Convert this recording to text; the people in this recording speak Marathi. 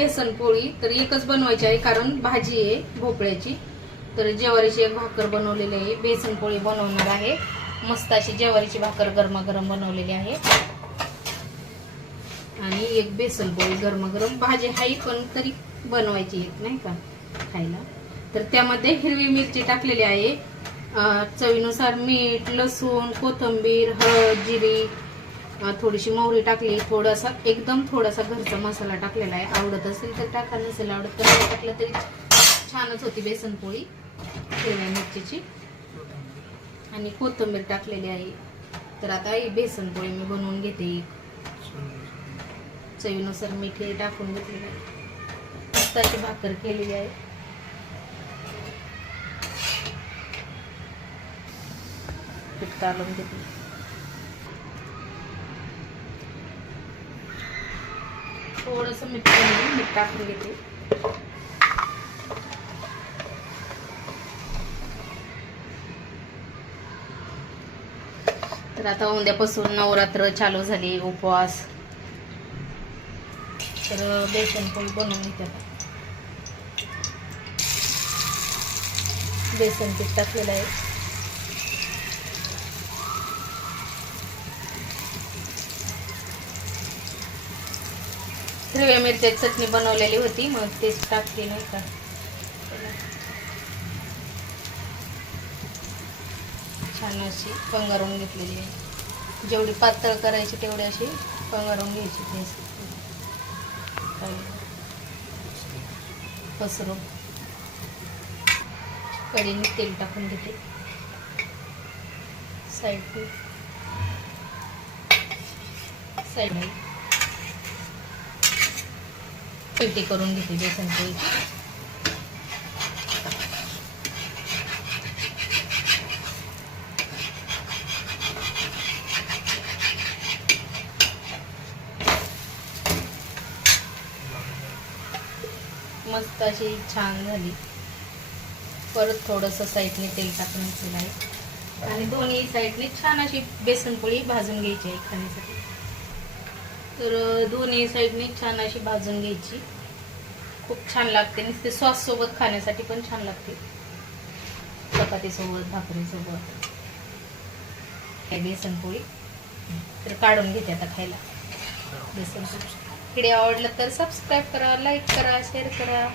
बेसन पोळी तर एकच बनवायची आहे कारण भाजी आहे भोपळ्याची. तर ज्वारीची एक भाकर बनवलेली आहे बेसन पोळी बनवणार आहे. मस्त अशी ज्वारीची भाकर गरमागरम बनवलेली आहे. आणि एक बेसन पोळी गरमागरम भाजी आहे पण तरी बनवायची एक नाही का खायला. तर त्यामध्ये हिरवी मिरची टाकलेली आहे. चवीनुसार मीठ लसूण कोथिंबीर हळद जिरी थोडीशी मोहरी टाकली थोडासा एकदम थोडासा घरचा मसाला टाकलेला आहे. आवडत असेल तर टाका नसेल आवडत तर टाकलं तरी छानच होती बेसनपोळी हिरव्या मिरचीची. आणि कोथिंबीर टाकलेली आहे. तर आता ही बेसनपोळी मी बनवून घेते. चवीनुसार मीठ हे टाकून घेतलेलं आहे. मस्त भाकर केलेली आहे. पीठ काढून घेतली. थोडस मीठ मीठ टाकून घेते. तर आता उद्यापासून नवरात्र चालू झाली उपवास. तर बेसनपोळी बनवून घेते बेसन पीठ टाकलेलं आहे. हिरव्या मिरच्याची चटणी बनवलेली होती मग तेच टाकली नाही का? छान अशी पंगारून घेतलेली आहे. जेवढी पातळ करायची तेवढी अशी पंगारून घ्यायची तेच पसरून कढीने तेल टाकून घेते. साईड साईड पेटी करून घेते बेसन पोळीची मस्त अशी छान झाली. परत थोडंसं साईडने तेल टाकून घेतलेलं आहे आणि दोन्ही साईडने छान अशी बेसन पोळी भाजून घ्यायची आहे खाण्यासाठी. तर दोन्ही साईडने छान अशी भाजून घ्यायची. खूप छान लागते. नुसते सॉस सोबत खाण्यासाठी पण छान लागते. चपाती सोबत भाकरी सोबत हे बेसन पोळी. तर काढून घेते आता खायला. बेसन पोळी व्हिडिओ आवडला तर सबस्क्राईब करा लाईक करा शेअर करा.